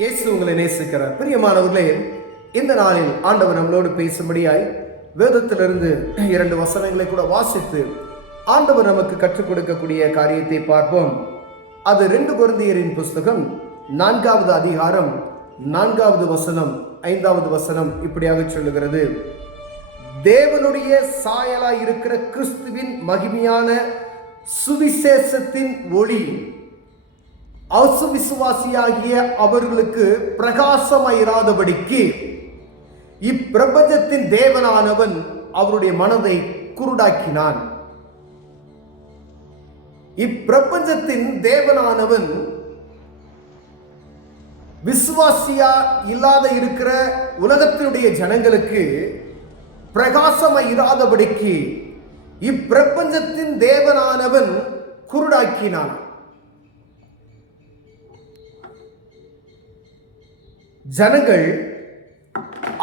இயேசு உங்களை நேசிக்கிறார். பிரியமானவர்களே, இந்த நாளில் ஆண்டவர் நம்மளோடு பேசும்படியாய் வேதத்திலிருந்து 2 வசனங்களை கூட வாசித்து ஆண்டவர் நமக்கு கற்றுக் கொடுக்கக்கூடிய காரியத்தை பார்ப்போம். அது 2 கொரிந்தியரின் புஸ்தகம் 4வது அதிகாரம் 4வது வசனம் 5வது வசனம் இப்படியாக சொல்லுகிறது: தேவனுடைய சாயலாய் இருக்கிற கிறிஸ்துவின் மகிமையான சுவிசேஷத்தின் ஒளி அசுவிசுவாசியாகிய அவர்களுக்கு பிரகாசமாயிராதபடிக்கு இப்பிரபஞ்சத்தின் தேவனானவன் அவருடைய மனதை குருடாக்கினான். இப்பிரபஞ்சத்தின் தேவனானவன் விசுவாசியா இல்லாத இருக்கிற உலகத்தினுடைய ஜனங்களுக்கு பிரகாசமாயிராதபடிக்கு இப்பிரபஞ்சத்தின் தேவனானவன் குருடாக்கினான். ஜனங்கள்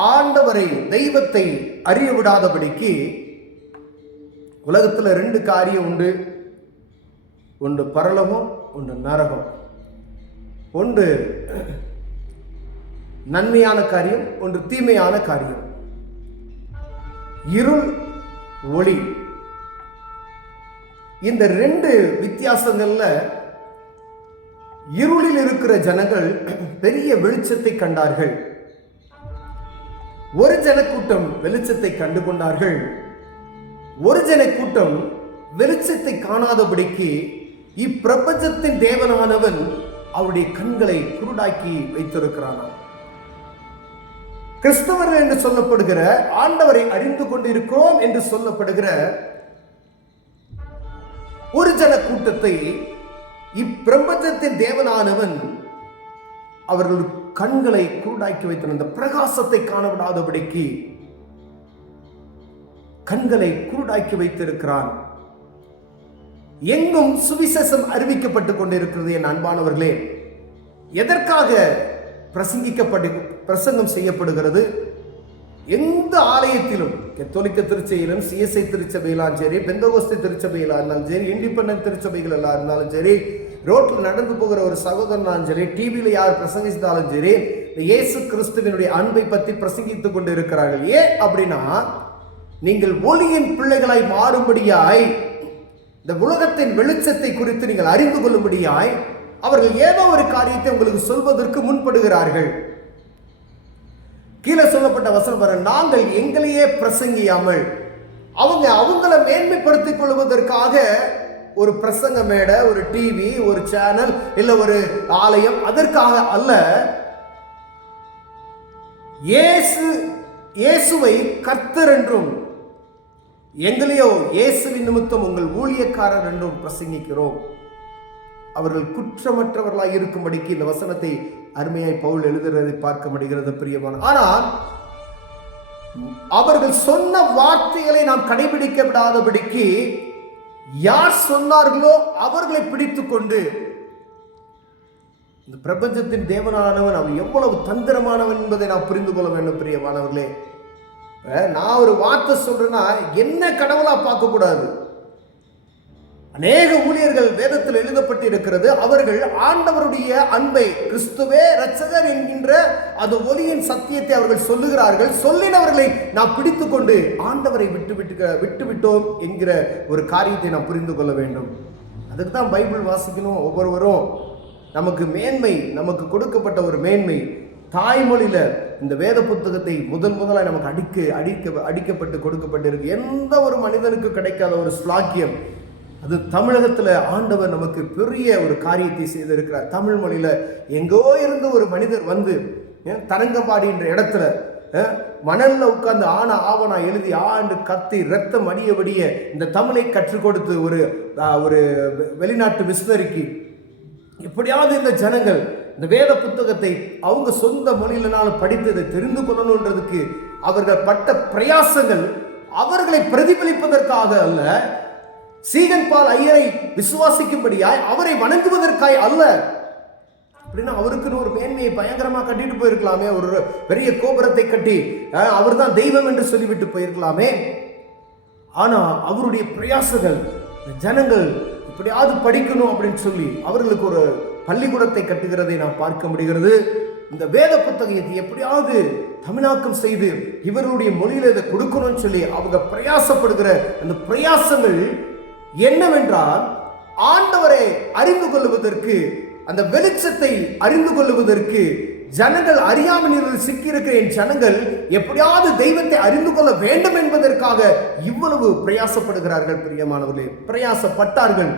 ஆண்டவரை, தெய்வத்தை அறிய விடாதபடிக்கு உலகத்தில் 2 காரியம் உண்டு. ஒன்று பரலோகம், ஒன்று நரகம். ஒன்று நன்மையான காரியம், ஒன்று தீமையான காரியம். இருள், ஒளி. இந்த 2 வித்தியாசங்கள்ல இருளில் இருக்கிற ஜனங்கள் பெரிய வெளிச்சத்தை கண்டார்கள். ஒரு ஜனக்கூட்டம் வெளிச்சத்தை கண்டு கொண்டார்கள். ஒரு ஜனக்கூட்டம் வெளிச்சத்தை காணாதபடிக்கு இப்பிரபஞ்சத்தின் தேவனானவன் அவருடைய கண்களை குருடாக்கி வைத்திருக்கிறான். கிறிஸ்தவர்கள் என்று சொல்லப்படுகிற, ஆண்டவரை அறிந்து கொண்டிருக்கிறோம் என்று சொல்லப்படுகிற ஒரு ஜனக்கூட்டத்தை இப்பிரபஞ்சத்தின் தேவனானவன் அவர்கள் கண்களை குருடாக்கி வைத்திருந்த, பிரகாசத்தை காணவிடாதபடிக்கு கண்களை குருடாக்கி வைத்திருக்கிறான். எங்கும் சுவிசேஷம் அறிவிக்கப்பட்டுக் கொண்டிருக்கிறது. என் அன்பானவர்களே, எதற்காக பிரசங்கம் செய்யப்படுகிறது? எந்த ஆலயத்திலும், கத்தோலிக்க திருச்சபையிலும், சிஎஸ்ஐ திருச்சபையிலும் சரி, பெந்தகோஸ்தே திருச்சபையிலா இருந்தாலும் சரி, இண்டிபெண்டன்ட் திருச்சபைகள் எல்லாம் இருந்தாலும் சரி, ரோட்டில் நடந்து போகிற ஒரு சகோதரனாலும் சரி, டிவியில் யார் பிரசங்கித்தாலும் சரி, இயேசு கிறிஸ்துவினுடைய அன்பை பற்றி பிரசங்கித்துக் கொண்டு இருக்கிறார்கள். ஏன் அப்படின்னா, நீங்கள் ஒளியின் பிள்ளைகளாய் மாறும்படியாய், இந்த உலகத்தின் வெளிச்சத்தை குறித்து நீங்கள் அறிந்து கொள்ளும்படியாய் அவர்கள் ஏதோ ஒரு காரியத்தை உங்களுக்கு சொல்வதற்கு முன்படுகிறார்கள். கீழே சொல்லப்பட்ட வசனம் வர, நாங்கள் எங்களையே பிரசங்கியாமல் அவங்கள மேன்மைப்படுத்திக் கொள்வதற்காக ஒரு பிரசங்க மேடை, ஒரு டிவி, ஒரு சேனல், இல்ல ஒரு ஆலயம், அதற்காக அல்ல. இயேசுவை கர்த்தர் என்றும் எங்களையோ இயேசுவின் நிமித்தம் உங்கள் ஊழியக்காரர் என்றும் பிரசங்கிக்கிறோம். அவர்கள் குற்றமற்றவர்களாய் இருக்கும்படிக்கு இந்த வசனத்தை அருமையாய் பவுல் எழுதுறதை பார்க்க முடிகிறது. பிரியமான, ஆனால் அவர்கள் சொன்ன வார்த்தைகளை நாம் கடைபிடிக்க விடாதபடிக்கு யார் சொன்னார்களோ அவர்களை பிடித்துக் கொண்டு, இந்த பிரபஞ்சத்தின் தேவனானவன் அவன் எவ்வளவு தந்திரமானவன் என்பதை நாம் புரிந்து கொள்ள வேண்டும். பிரியமானவர்களே, நான் ஒரு வார்த்தை சொல்றேன்னா என்ன கடவுளா பார்க்க கூடாது. அநேக ஊழியர்கள் வேதத்தில் எழுதப்பட்டு இருக்கிறது, அவர்கள் ஆண்டவருடைய அன்பை, கிறிஸ்துவே இரட்சகர் என்கின்ற அது ஒளியின் சத்தியத்தை அவர்கள் சொல்லுகிறார்கள். சொல்லினவர்களை நாம் பிடித்து கொண்டு ஆண்டவரை விட்டுவிட்டோம் என்கிற ஒரு காரியத்தை நாம் புரிந்து கொள்ள வேண்டும். அதுக்கு தான் பைபிள் வாசிக்கணும். ஒவ்வொருவரும் நமக்கு மேன்மை, நமக்கு கொடுக்கப்பட்ட ஒரு மேன்மை, தாய்மொழியில இந்த வேத புத்தகத்தை முதலாய் நமக்கு அடிக்கப்பட்டு கொடுக்கப்பட்டிருக்கு. எந்த ஒரு மனிதனுக்கு கிடைக்காத ஒரு ஸ்லாக்கியம் அது தமிழகத்தில் ஆண்டவர் நமக்கு பெரிய ஒரு காரியத்தை செய்திருக்கிறார். தமிழ் மொழியில எங்கோ இருந்து ஒரு மனிதர் வந்து தரங்கம்பாடி என்ற இடத்துல மணல்ல உட்கார்ந்து ஆவணா எழுதி ஆண்டு கத்தி ரத்தம் அடியபடிய இந்த தமிழை கற்றுக் கொடுத்து ஒரு வெளிநாட்டு மிஷனரிக்கு எப்படியாவது இந்த ஜனங்கள் இந்த வேத புத்தகத்தை அவங்க சொந்த மொழியினாலும் படித்து இதை தெரிந்து கொள்ளணுன்றதுக்கு அவர்கள் பட்ட பிரயாசங்கள் அவர்களை பிரதிபலிப்பதற்காக அல்ல, சீகன் பால் ஐயரை விசுவாசிக்கும்படியாய், அவரை வணங்குவதற்காய் அல்ல. அப்படின்னா அவருக்குன்னு ஒரு மேன்மையை பயங்கரமா கட்டிட்டு போயிருக்கலாமே, ஒரு பெரிய கோபுரத்தை கட்டி அவர் தான் தெய்வம் என்று சொல்லிவிட்டு போயிருக்கலாமே. ஆனா அவருடைய பிரயாசங்கள் ஜனங்கள் இப்படியாவது படிக்கணும் அப்படின்னு சொல்லி அவர்களுக்கு ஒரு பள்ளிக்கூடத்தை கட்டுகிறதை நாம் பார்க்க முடிகிறது. இந்த வேத புத்தகத்தை எப்படியாவது தமிழாக்கம் செய்து இவர்களுடைய மொழியில இதை கொடுக்கணும்னு சொல்லி அவங்க பிரயாசப்படுகிற அந்த பிரயாசங்கள் என்னவென்றால், ஆண்டவரை அறிந்து கொள்வதற்கு, அந்த வெளிச்சத்தை அறிந்து கொள்வதற்கு, ஜனங்கள் அறியாமல் சிக்கியிருக்கிற என் ஜனங்கள் எப்படியாவது தெய்வத்தை அறிந்து கொள்ள வேண்டும் என்பதற்காக இவ்வளவு பிரயாசப்படுகிறார்கள். பிரியமானவர்களே, பிரயாசப்பட்டார்கள்.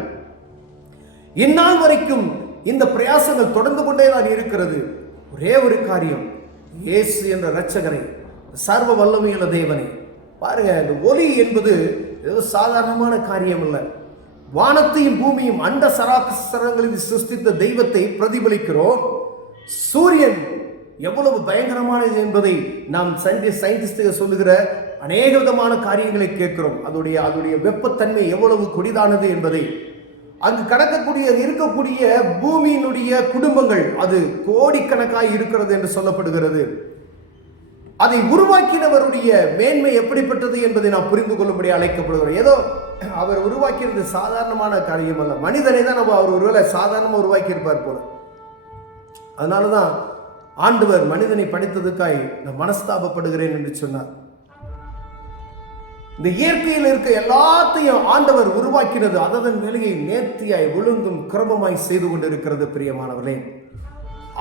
இந்நாள் வரைக்கும் இந்த பிரயாசங்கள் தொடர்ந்து கொண்டேதான் இருக்கிறது. ஒரே ஒரு காரியம், இயேசு என்ற இரட்சகரை, சர்வ வல்லமையுள்ள தேவனை பாருங்க. இந்த ஒளி என்பது ஏதோ சாதாரணமான காரியம் அல்ல. வானத்தையும் பூமியும் அண்ட சராசரங்களில் சிருஷ்டித்த தெய்வத்தை பிரதிபலிக்கிறோம். சூரியன் எவ்வளவு பயங்கரமானது என்பதை நாம் சயின்டிஸ்டுகள் சொல்லுகிற அநேக விதமான காரியங்களை கேட்கிறோம். அதோடைய வெப்பத்தன்மை எவ்வளவு கொடிதானது என்பதை, அங்கு இருக்கக்கூடிய பூமியினுடைய குடும்பங்கள் அது கோடிக்கணக்காய் இருக்கிறது என்று சொல்லப்படுகிறது. அதை உருவாக்கினவருடைய மேன்மை எப்படிப்பட்டது என்பதை நாம் புரிந்து கொள்ளும்படி அழைக்கப்படுகிறோம். ஏதோ அவர் உருவாக்கியது சாதாரணமான காரியம் அல்ல. மனிதனை தான் அவர் ஒருவேளை சாதாரணமாக உருவாக்கி இருப்பார் போல. அதனாலதான் ஆண்டவர் மனிதனை படைத்ததுக்காய் நான் மனஸ்தாபப்படுகிறேன் என்று சொன்னார். இந்த இயற்கையில் இருக்க எல்லாத்தையும் ஆண்டவர் உருவாக்கினது அதன் வேலையை நேர்த்தியாய் ஒழுங்கும் கிரமமாய் செய்து கொண்டிருக்கிறது. பிரியமானவர்களே,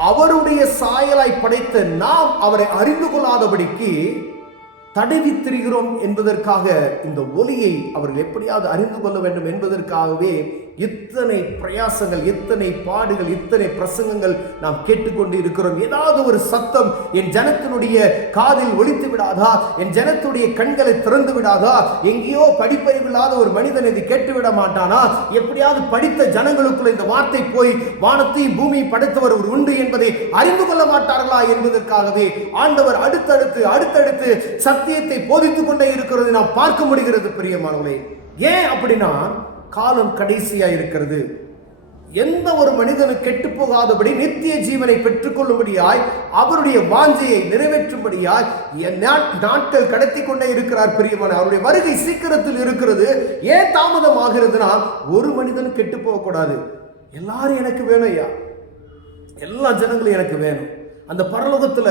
அவருடைய சாயலாய் படைத்த நாம் அவரை அறிந்து கொள்ளாதபடிக்கு தடவி திரிகிறோம் என்பதற்காக இந்த ஒளியை அவர்கள் எப்படியாவது அறிந்து கொள்ள வேண்டும் என்பதற்காகவே இத்தனை பிரயாசங்கள், இத்தனை பாடுகள், இத்தனை பிரசங்கங்கள் நாம் கேட்டுக்கொண்டு இருக்கிறோம். ஏதாவது ஒரு சத்தம் என் ஜனத்தினுடைய காதில் ஒலித்து விடாதா? என் ஜனத்துடைய கண்களை திறந்து விடாதா? எங்கேயோ படிப்பறிவில்லாத ஒரு மனிதன் இதை கேட்டுவிட மாட்டானா? எப்படியாவது படித்த ஜனங்களுக்குள்ள இந்த வார்த்தை போய் வானத்தையும் பூமியை படைத்தவர் ஒரு உண்டு என்பதை அறிந்து கொள்ள மாட்டார்களா என்பதற்காகவே ஆண்டவர் அடுத்தடுத்து சத்தியத்தை போதித்துக் கொண்டே இருக்கிறதை நாம் பார்க்க முடிகிறது. பிரியமானவர்களே, ஏன் அப்படின்னா காலம் கடைசியா இருக்கிறது. எந்த ஒரு மனிதனும் கெட்டு போகாதபடி நித்திய ஜீவனை பெற்றுக் கொள்ளும்படியாய் அவருடைய வாஞ்சையை நிறைவேற்றும்படியாய் நாட்கள் கடத்தி கொண்டே இருக்கிறார். பிரியமான, அவருடைய வருகை சீக்கிரத்தில் இருக்கிறது. ஏன் தாமதம் ஆகிறதுனா, ஒரு மனிதனும் கெட்டு போகக்கூடாது. எல்லாரும் எனக்கு வேணும் ஐயா, எல்லா ஜனங்களும் எனக்கு வேணும். அந்த பரலோகத்துல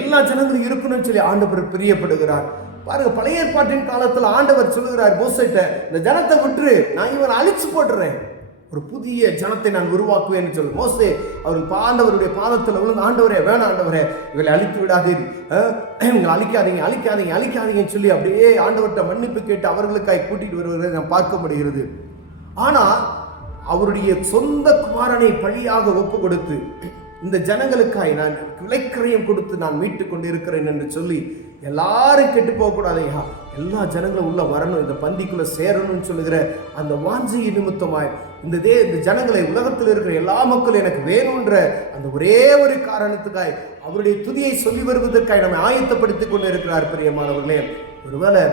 எல்லா ஜனங்களும் இருக்கணும்னு சொல்லி ஆண்டவர் பிரியப்படுகிறார். பாருங்க, பழைய ஏற்பாட்டின் காலத்தில் ஆண்டவர் சொல்லுகிறார் மோசேட்ட, இந்த ஜனத்தை விட்டு நான் இவனை அழிச்சு போட்டுறேன், ஒரு புதிய ஜனத்தை நான் உருவாக்குவேன்னு சொல்லு. மோசே அவர்கள் ஆண்டவருடைய பாதத்தில் விழுந்து, ஆண்டவரே வேணாம் ஆண்டவரே, இவரை அழித்து விடாதீர்கள், அழிக்காதீங்கன்னு சொல்லி அப்படியே ஆண்டவர்கிட்ட மன்னிப்பு கேட்டு அவர்களுக்காய் கூட்டிட்டு வருவதை நாம் பார்க்க முடிகிறது. ஆனா அவருடைய சொந்த குமாரனை பழியாக ஒப்பு கொடுத்து, இந்த ஜனங்களுக்காய் நான் விலைக்கிரயம் கொடுத்து நான் மீட்டு கொண்டு இருக்கிறேன் என்று சொல்லி எல்லாரும் கெட்டு போகக்கூடாதையா, எல்லா ஜனங்களும் உள்ள வரணும், இந்த பந்திக்குள்ள சேரணும்னு சொல்லுகிற அந்த வாஞ்சையை நிமித்தமாய் இந்த ஜனங்களை, உலகத்தில் இருக்கிற எல்லா மக்களும் எனக்கு வேணும்ன்ற அந்த ஒரே ஒரு காரணத்துக்காய் அவருடைய துதியை சொல்லி வருவதற்காய் நம்மை ஆயத்தப்படுத்திக் கொண்டு இருக்கிறார். பிரியமானவர்களே, ஒருவேளை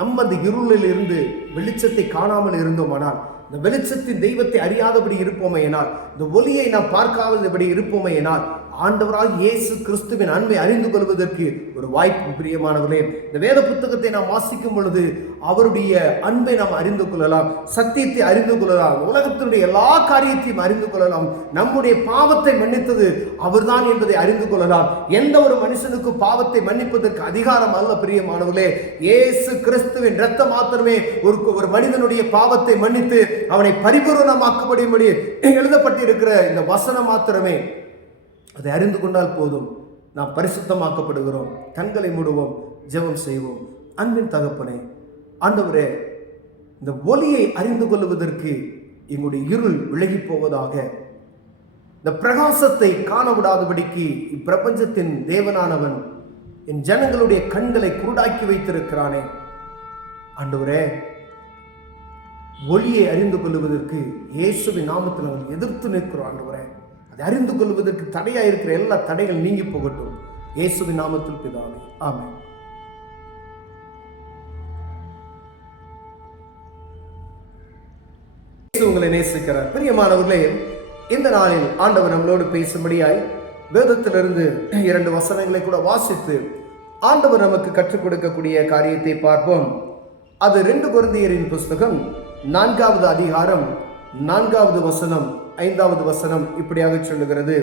நம்ம அந்த இருளில் இருந்து வெளிச்சத்தை காணாமல் இருந்தோமானால், இந்த வெளிச்சத்தின் தெய்வத்தை அறியாதபடி இருப்போமே எனால், இந்த ஒளியை நாம் பார்க்காதபடி இருப்போமே எனால், ஆண்டவராக இயேசு கிறிஸ்துவின் அன்பை அறிந்து கொள்வதற்கு ஒரு வாய்ப்பு. பிரியமானவர்களே, இந்த வேத புத்தகத்தை நாம் வாசிக்கும் பொழுது அவருடைய அன்பை நாம் அறிந்து கொள்ளலாம், சத்தியத்தை அறிந்து கொள்ளலாம், உலகத்தினுடைய எல்லா காரியத்தையும் அறிந்து கொள்ளலாம். நம்முடைய பாவத்தை மன்னித்தது அவர்தான் என்பதை அறிந்து கொள்ளலாம். எந்த ஒரு மனுஷனுக்கு பாவத்தை மன்னிப்பதற்கு அதிகாரம் அல்ல. பிரியமானவர்களே, இயேசு கிறிஸ்துவின் இரத்தம் மாத்திரமே ஒரு மனிதனுடைய பாவத்தை மன்னித்து அவனை பரிபூரணமாக்கும்படி எழுதப்பட்டிருக்கிற இந்த வசனம் மாத்திரமே. அதை அறிந்து கொண்டால் போதும், நாம் பரிசுத்தமாக்கப்படுகிறோம். கண்களை மூடுவோம், ஜெபம் செய்வோம். அன்பின் தகப்பனே, ஆண்டவரே, இந்த ஒளியை அறிந்து கொள்வதற்கு எங்களுடைய இருள் விலகி போவதாக, இந்த பிரகாசத்தை காண விடாதபடிக்கு இப்பிரபஞ்சத்தின் தேவனானவன் என் ஜனங்களுடைய கண்களை குருடாக்கி வைத்திருக்கிறானே. ஆண்டவரே, ஒளியை அறிந்து கொள்வதற்கு இயேசுவின் நாமத்தில் அவன் எதிர்த்து நிற்கிறோம். ஆண்டவரே, அதை அறிந்து கொள்வதற்கு தடையாக இருக்கிற எல்லா தடைகள் நீங்கி போகட்டும். இயேசுவின் நாமத்தில் பிதாவே, ஆமென். இயேசு உங்களை நேசிக்கிறார். பிரியமானவர்களே, இந்த நாளில் ஆண்டவர் நம்மளோடு பேசும்படியாய் வேதத்திலிருந்து 2 வசனங்களை கூட வாசித்து ஆண்டவர் நமக்கு கற்றுக் கொடுக்கக்கூடிய காரியத்தை பார்ப்போம். அது 2 கொரிந்தியரின் புஸ்தகம் 4வது அதிகாரம் 4வது வசனம் 5வது வசனம் இப்படியாக சொல்லுகிறது.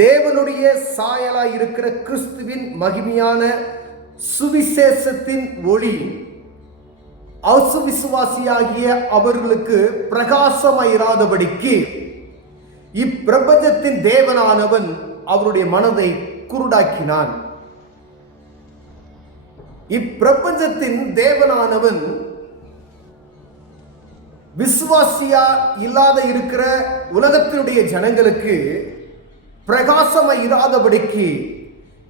தேவனுடைய சாயலாய் இருக்கிற கிறிஸ்துவின் மகிமையான சுவிசேஷத்தின் ஒளி அசுவிசுவாசியாகிய அவர்களுக்கு பிரகாசமாயிராதபடிக்கு இப்பிரபஞ்சத்தின் தேவனானவன் அவருடைய மனதை குருடாக்கினான். இப்பிரபஞ்சத்தின் தேவனானவன் விசுவாசியா இல்லாத இருக்கிற உலகத்தினுடைய ஜனங்களுக்கு பிரகாசமாய் இராதபடிக்கு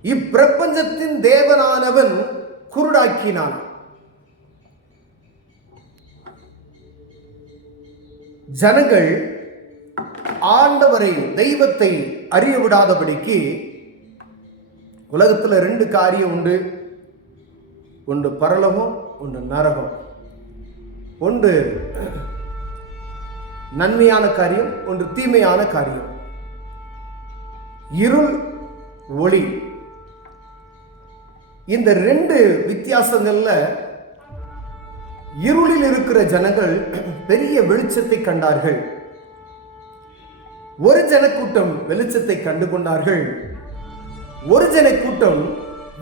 இப்பிரபஞ்சத்தின் தேவனானவன் குருடாக்கினான். ஜனங்கள் ஆண்டவரை தெய்வத்தை அறிய விடாதபடிக்கு உலகத்தில் 2 காரியம் உண்டு. ஒன்று பரலோகம், ஒன்று நரகம். ஒன்று நன்மையான காரியம், ஒன்று தீமையான காரியம். இருள், ஒளி. இந்த 2 வித்தியாசங்கள்ல இருளில் இருக்கிற ஜனங்கள் பெரிய வெளிச்சத்தை கண்டார்கள். ஒரு ஜனக்கூட்டம் வெளிச்சத்தை கண்டு கொண்டார்கள். ஒரு ஜனக்கூட்டம்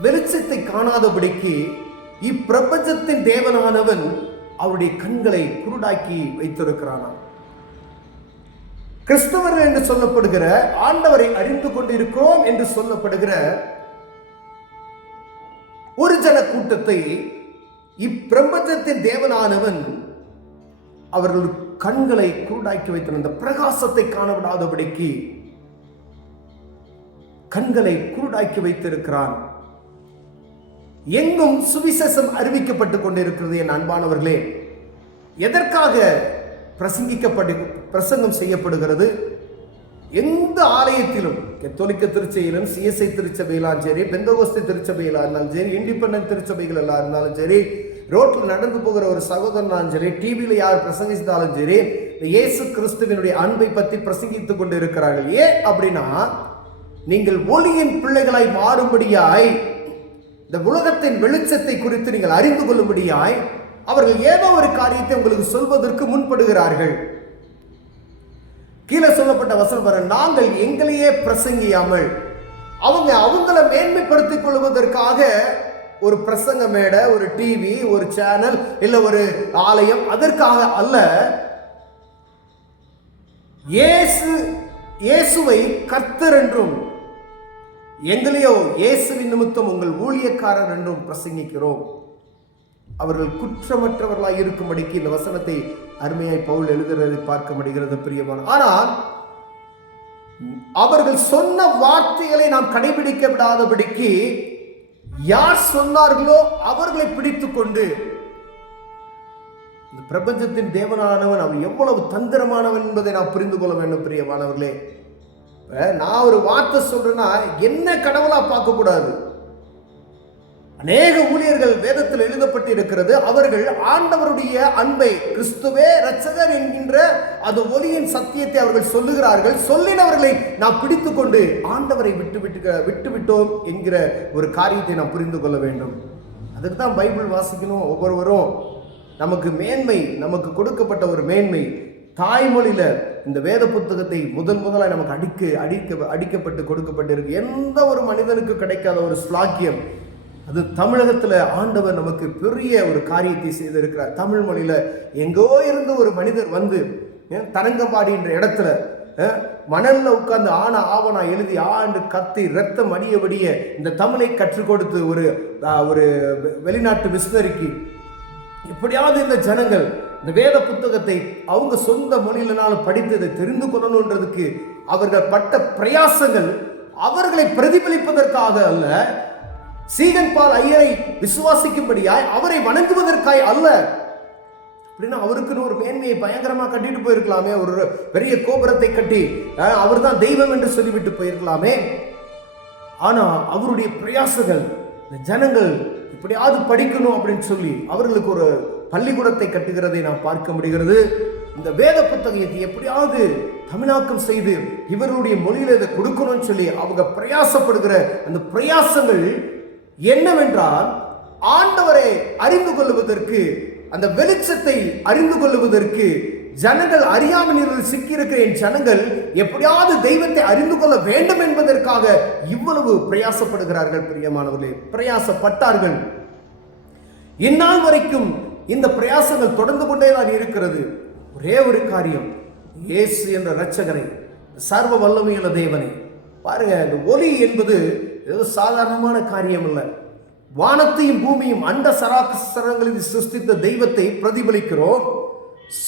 வெளிச்சத்தை காணாதபடிக்கு இப்பிரபஞ்சத்தின் தேவனானவன் அவருடைய கண்களை குருடாக்கி வைத்திருக்கிறானாம். கிறிஸ்தவர்கள் என்று சொல்லப்படுகிற, ஆண்டவரை அறிந்து கொண்டிருக்கிறோம் என்று சொல்லப்படுகிற ஒரு ஜனக்கூட்டத்தை இப்பிரபஞ்சத்தின் தேவனானவன் அவர்கள் கண்களை குருடாக்கி வைத்த அந்த பிரகாசத்தை காணவிடாதபடிக்கு கண்களை குருடாக்கி வைத்திருக்கிறான். எங்கும் சுவிசேஷம் அறிவிக்கப்பட்டுக் கொண்டிருக்கிறது. என் அன்பானவர்களே, எதற்காக பிரசங்கம் செய்யப்படுகிறது? எந்த ஆலயத்திலும், கத்தோலிக்க திருச்சபையிலும், சிஎஸ்ஐ திருச்சபையிலும் சரி, பெந்தகோஸ்தே திருச்சபையிலா இருந்தாலும் சரி, இண்டிபெண்டன்ட் திருச்சபைகள் எல்லாம் இருந்தாலும் சரி, ரோட்ல நடந்து போகிற ஒரு சகோதரனாலும் சரி, டிவியில யார் பிரசங்கித்தாலும் சரி, இயேசு கிறிஸ்துவினுடைய அன்பை பற்றி பிரசங்கித்துக் கொண்டு இருக்கிறார்கள். ஏன் அப்படின்னா, நீங்கள் ஒளியின் பிள்ளைகளாய் மாறும்படியாய், இந்த உலகத்தின் வெளிச்சத்தை குறித்து நீங்கள் அறிந்து கொள்ளும்படியாய் அவர்கள் ஏதோ ஒரு காரியத்தை உங்களுக்கு சொல்வதற்கு முன்படுகிறார்கள். கீழே சொல்லப்பட்ட வசனம் வர, நாங்கள் எங்களையே பிரசங்கியாமல் அவங்கள மேன்மைப்படுத்திக் கொள்வதற்காக ஒரு பிரசங்க மேடை, ஒரு டிவி, ஒரு சேனல், இல்ல ஒரு ஆலயம், அதற்காக அல்ல. இயேசுவை கர்த்தர் என்றும் எங்களையோ இயேசுவின் நிமித்தம் உங்கள் ஊழியக்காரர் என்றும் பிரசங்கிக்கிறோம். அவர்கள் குற்றமற்றவர்களாய் இருக்கும்படிக்கு இந்த வசனத்தை அருமையாய் பவுல் எழுதுறதை பார்க்க முடிகிறது பிரியமான. ஆனால் அவர்கள் சொன்ன வார்த்தைகளை நாம் கடைபிடிக்க விடாதபடிக்கு யார் சொன்னார்களோ அவர்களை பிடித்துக் கொண்டு, இந்த பிரபஞ்சத்தின் தேவனானவன் அவன் எவ்வளவு தந்திரமானவன் என்பதை நாம் புரிந்து கொள்ள வேண்டும் பிரியமானவர்களே. நான் ஒரு வார்த்தை சொல்றேன்னா என்ன கடவுளா பார்க்க கூடாது. அநேக ஊழியர்கள் வேதத்தில் எழுதப்பட்டு இருக்கிறது, அவர்கள் ஆண்டவருடைய அன்பை, கிறிஸ்துவே இரட்சகர் என்கின்ற அது ஒளியின் சத்தியத்தை அவர்கள் சொல்லுகிறார்கள். சொல்லினவர்களை நாம் பிடித்து கொண்டு ஆண்டவரை விட்டுவிட்டோம் என்கிற ஒரு காரியத்தை நாம் புரிந்து கொள்ள வேண்டும். அதுக்கு தான் பைபிள் வாசிக்கணும். ஒவ்வொருவரும் நமக்கு மேன்மை, நமக்கு கொடுக்கப்பட்ட ஒரு மேன்மை, தாய்மொழியில இந்த வேத புத்தகத்தை முதலாக நமக்கு அடிக்கப்பட்டு கொடுக்கப்பட்டிருக்கு. எந்த ஒரு மனிதனுக்கு கிடைக்காத ஒரு ஸ்லாக்கியம் அது தமிழகத்தில் ஆண்டவர் நமக்கு பெரிய ஒரு காரியத்தை செய்திருக்கிறார். தமிழ் மொழியில எங்கோ இருந்து ஒரு மனிதர் வந்து தரங்கம்பாடி என்ற இடத்துல மணல்ல உட்கார்ந்து ஆவணா எழுதி ஆண்டு கத்தி ரத்தம் அடியபடிய இந்த தமிழை கற்றுக் கொடுத்து ஒரு வெளிநாட்டு மிஷனரிக்கு இப்படியாவது இந்த ஜனங்கள் இந்த வேத புத்தகத்தை அவங்க சொந்த மொழியினாலும் படித்து இதை தெரிந்து கொள்ளணுன்றதுக்கு அவர்கள் பட்ட பிரயாசங்கள் அவர்களை பிரதிபலிப்பதற்காக அல்ல, சீகன் பால் ஐயரை விசுவாசிக்கும்படியாய் அவரை வணங்குவதற்காய் அல்ல. அப்படின்னா அவருக்குன்னு ஒரு மேன்மையை பயங்கரமா கட்டிட்டு போயிருக்கலாமே, ஒரு பெரிய கோபுரத்தை கட்டி அவர் தான் தெய்வம் என்று சொல்லிவிட்டு போயிருக்கலாமே. ஆனா அவருடைய பிரயாசங்கள் இந்த ஜனங்கள் இப்படியாவது படிக்கணும் அப்படின்னு சொல்லி அவர்களுக்கு ஒரு பள்ளிக்கூடத்தை கட்டுகிறதை நாம் பார்க்க முடிகிறது. இந்த வேத புத்தகத்தை எப்படியாவது தமிழாக்கம் செய்து இவர்களுடைய மொழியில இதை கொடுக்கணும்னு சொல்லி அவங்க பிரயாசப்படுகிற அந்த பிரயாசங்கள் என்னவென்றால், ஆண்டவரை அறிந்து கொள்வதற்கு, அந்த வெளிச்சத்தை அறிந்து கொள்வதற்கு ஜனங்கள் அறியாமல் சிக்கியிருக்கிற என் ஜனங்கள் எப்படியாவது தெய்வத்தை அறிந்து கொள்ள வேண்டும் என்பதற்காக இவ்வளவு பிரயாசப்படுகிறார்கள். பிரியமானவர்களே, பிரயாசப்பட்டார்கள். இந்நாள் வரைக்கும் இந்த பிரயாசங்கள் தொடர்ந்து கொண்டேதான் இருக்கிறது. ஒரே ஒரு காரியம், இயேசு என்ற இரட்சகரை, சர்வ வல்லமையுள்ள தேவனை பாருங்க. இந்த ஒலி என்பது ஏதோ சாதாரணமான காரியம் அல்ல. வானத்தையும் பூமியும் அண்ட சராசரங்களில் சிருஷ்டித்த தெய்வத்தை பிரதிபலிக்கிறோம்.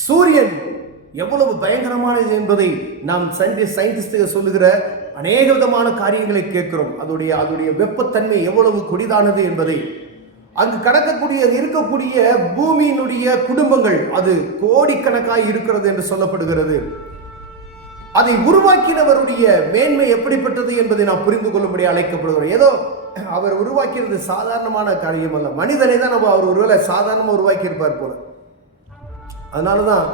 சூரியன் எவ்வளவு பயங்கரமானது என்பதை நாம் சயின்டிஸ்டுகள் சொல்லுகிற அநேக விதமான காரியங்களை கேட்கிறோம். அதோடைய வெப்பத்தன்மை எவ்வளவு கொடிதானது என்பதை, அங்கு இருக்கக்கூடிய பூமியினுடைய குடும்பங்கள் அது கோடிக்கணக்காய் இருக்கிறது என்று சொல்லப்படுகிறது. அதை உருவாக்கினவருடைய மேன்மை எப்படிப்பட்டது என்பதை நாம் புரிந்து கொள்ளும்படி அழைக்கப்படுகிறோம். ஏதோ அவர் உருவாக்கியது சாதாரணமான காரியம் அல்ல. மனிதனை தான் அவர் ஒருவேளை சாதாரணமாக உருவாக்கி இருப்பார் போல. அதனாலதான்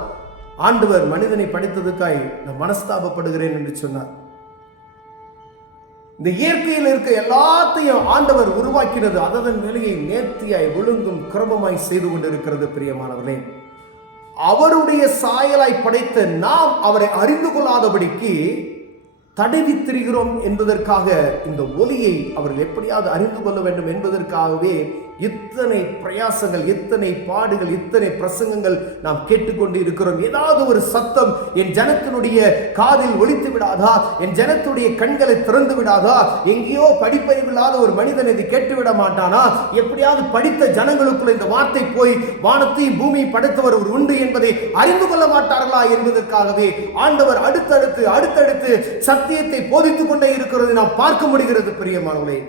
ஆண்டவர் மனிதனை படைத்ததுக்காய் நான் மனஸ்தாபப்படுகிறேன் என்று சொன்னார். இந்த இயற்கையில் இருக்க எல்லாத்தையும் ஆண்டவர் உருவாக்கினது அதன் நிலையை நேர்த்தியாய் ஒழுங்கும் கிரமமாய் செய்து கொண்டிருக்கிறது. பிரியமானவர்களே, அவருடைய சாயலாய் படைத்த நாம் அவரை அறிந்து கொள்ளாதபடிக்கு தடவி திரிகிறோம் என்பதற்காக இந்த ஒலியை அவர்கள் எப்படியாவது அறிந்து கொள்ள வேண்டும் என்பதற்காகவே இத்தனை பிரயாசங்கள், இத்தனை பாடுகள், இத்தனை பிரசங்கங்கள் நாம் கேட்டுக்கொண்டு இருக்கிறோம். ஏதாவது ஒரு சத்தம் என் ஜனத்தினுடைய காதில் ஒலித்து விடாதா? என் ஜனத்துடைய கண்களை திறந்து விடாதா? எங்கேயோ படிப்பறிவில்லாத ஒரு மனிதன் இதை கேட்டுவிட மாட்டானா? எப்படியாவது படித்த ஜனங்களுக்குள்ள இந்த வார்த்தை போய் வானத்தையும் பூமியை படைத்தவர் ஒரு உண்டு என்பதை அறிந்து கொள்ள மாட்டார்களா என்பதற்காகவே ஆண்டவர் அடுத்தடுத்து சத்தியத்தை போதித்துக் கொண்டே இருக்கிறதை நாம் பார்க்க முடிகிறது. பிரியமானவர்களே,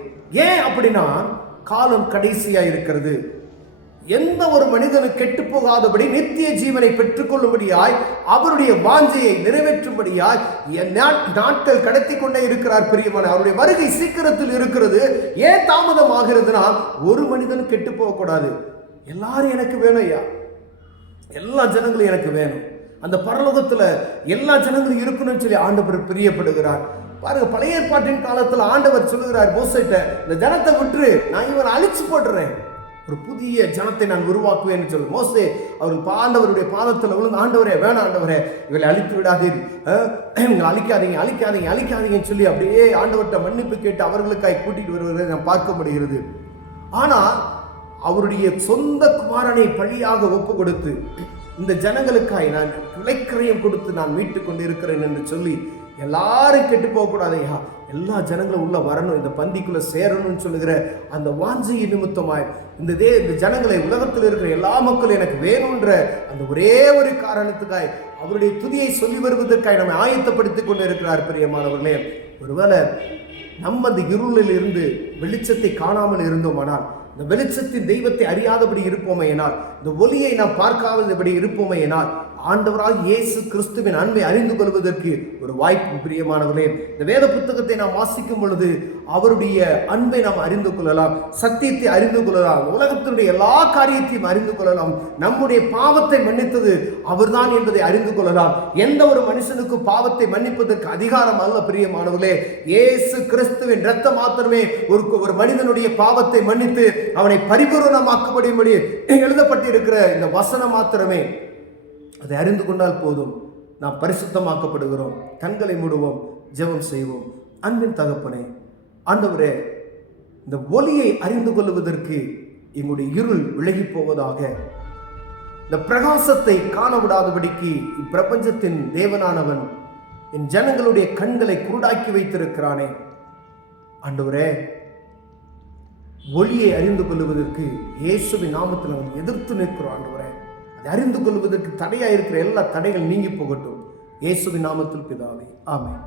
ஏன் அப்படின்னா காலம் கடைசியா இருக்கிறது. எந்த ஒரு மனிதனும் கெட்டு போகாதபடி நித்திய ஜீவனை பெற்றுக் கொள்ளும்படியாய் அவருடைய வாஞ்சையை நிறைவேற்றும்படியாய் நாட்கள் கடத்தி கொண்டே இருக்கிறார். பிரியமான, அவருடைய வருகை சீக்கிரத்தில் இருக்கிறது. ஏன் தாமதம் ஆகிறதுனா, ஒரு மனிதனும் கெட்டு போகக்கூடாது. எல்லாரும் எனக்கு வேணும் ஐயா, எல்லா ஜனங்களும் எனக்கு வேணும். அந்த பரலோகத்துல எல்லா ஜனங்களும் இருக்கணும்னு சொல்லி ஆண்டவர் பிரியப்படுகிறார். பாருங்க, பழைய ஏற்பாட்டின் காலத்தில் ஆண்டவர் சொல்லுகிறார் மோசேட்ட, இந்த ஜனத்தை விட்டு நான் இவனை அழிச்சு போட்டுறேன், ஒரு புதிய ஜனத்தை நான் உருவாக்குவேன்னு சொல்லு. மோசே அவர் ஆண்டவருடைய பாதத்தில் விழுந்து, ஆண்டவரே வேணாம் ஆண்டவரே, இவளை அழித்து விடாதீர், அழிக்காதீங்கன்னு சொல்லி அப்படியே ஆண்டவர்கிட்ட மன்னிப்பு கேட்டு அவர்களுக்காய் கூட்டிட்டு வருவதை நாம் பார்க்க முடிகிறது. ஆனா அவருடைய சொந்த குமாரனை பழியாக ஒப்பு கொடுத்து, இந்த ஜனங்களுக்காய் நான் விலைக்கிரயம் கொடுத்து நான் மீட்டுக் கொண்டு இருக்கிறேன் என்று சொல்லி, எல்லாரும் கெட்டு போகக்கூடாதையா, எல்லா ஜனங்களும் உள்ள வரணும், இந்த பந்திக்குள்ள சேரணும்னு சொல்லுகிற அந்த வாஞ்சையை நிமித்தமாய் இந்த ஜனங்களை, உலகத்தில் இருக்கிற எல்லா மக்களும் எனக்கு வேணும்ன்ற அந்த ஒரே ஒரு காரணத்துக்காய் அவருடைய துதியை சொல்லி வருவதற்காக நம்மை ஆயத்தப்படுத்திக் கொண்டு இருக்கிறார். பிரியமானவர்களே, ஒருவேளை நம்ம அந்த இருளில் இருந்து வெளிச்சத்தை காணாமல் இருந்தோமானால், இந்த வெளிச்சத்தின் தெய்வத்தை அறியாதபடி இருப்போமே எனால், இந்த ஒலியை நாம் பார்க்காதபடி இருப்போமே எனால், ஆண்டவராக இயேசு கிறிஸ்துவின் அன்பை அறிந்து கொள்வதற்கு ஒரு வாய்ப்பு. பிரியமானவர்களே, இந்த வேத புத்தகத்தை நாம் வாசிக்கும் பொழுது அவருடைய அன்பை நாம் அறிந்து கொள்ளலாம், சத்தியத்தை அறிந்து கொள்ளலாம், உலகத்தினுடைய எல்லா காரியத்தையும் அறிந்து கொள்ளலாம். நம்முடைய பாவத்தை மன்னித்தது அவர்தான் என்பதை அறிந்து கொள்ளலாம். எந்த ஒரு மனுஷனுக்கும் பாவத்தை மன்னிப்பதற்கு அதிகாரம் அல்ல. பிரியமானவர்களே, இயேசு கிறிஸ்துவின் இரத்தம் மாத்திரமே ஒரு மனிதனுடைய பாவத்தை மன்னித்து அவனை பரிபூரணமாக்கும்படி எழுதப்பட்டிருக்கிற இந்த வசனம் மாத்திரமே, அதை அறிந்து கொண்டால் போதும், நாம் பரிசுத்தமாக்கப்படுகிறோம். கண்களை மூடுவோம், ஜெபம் செய்வோம். அன்பின் தகப்பனே, ஆண்டவரே, இந்த ஒலியை அறிந்து கொள்வதற்கு எங்களுடைய இருள் விலகி போவதாக, இந்த பிரகாசத்தை காண விடாதபடிக்கு இப்பிரபஞ்சத்தின் தேவனானவன் என் ஜனங்களுடைய கண்களை குருடாக்கி வைத்திருக்கிறானே. ஆண்டவரே, ஒளியை அறிந்து கொள்வதற்கு இயேசுவின் நாமத்தில் அவன் எதிர்த்து நிற்கிறோம். ஆண்டவரே, அதை அறிந்து கொள்வதற்கு தடையாக இருக்கிற எல்லா தடைகள் நீங்கி போகட்டும். இயேசுவின் நாமத்தில் பிதாவே, ஆமென்.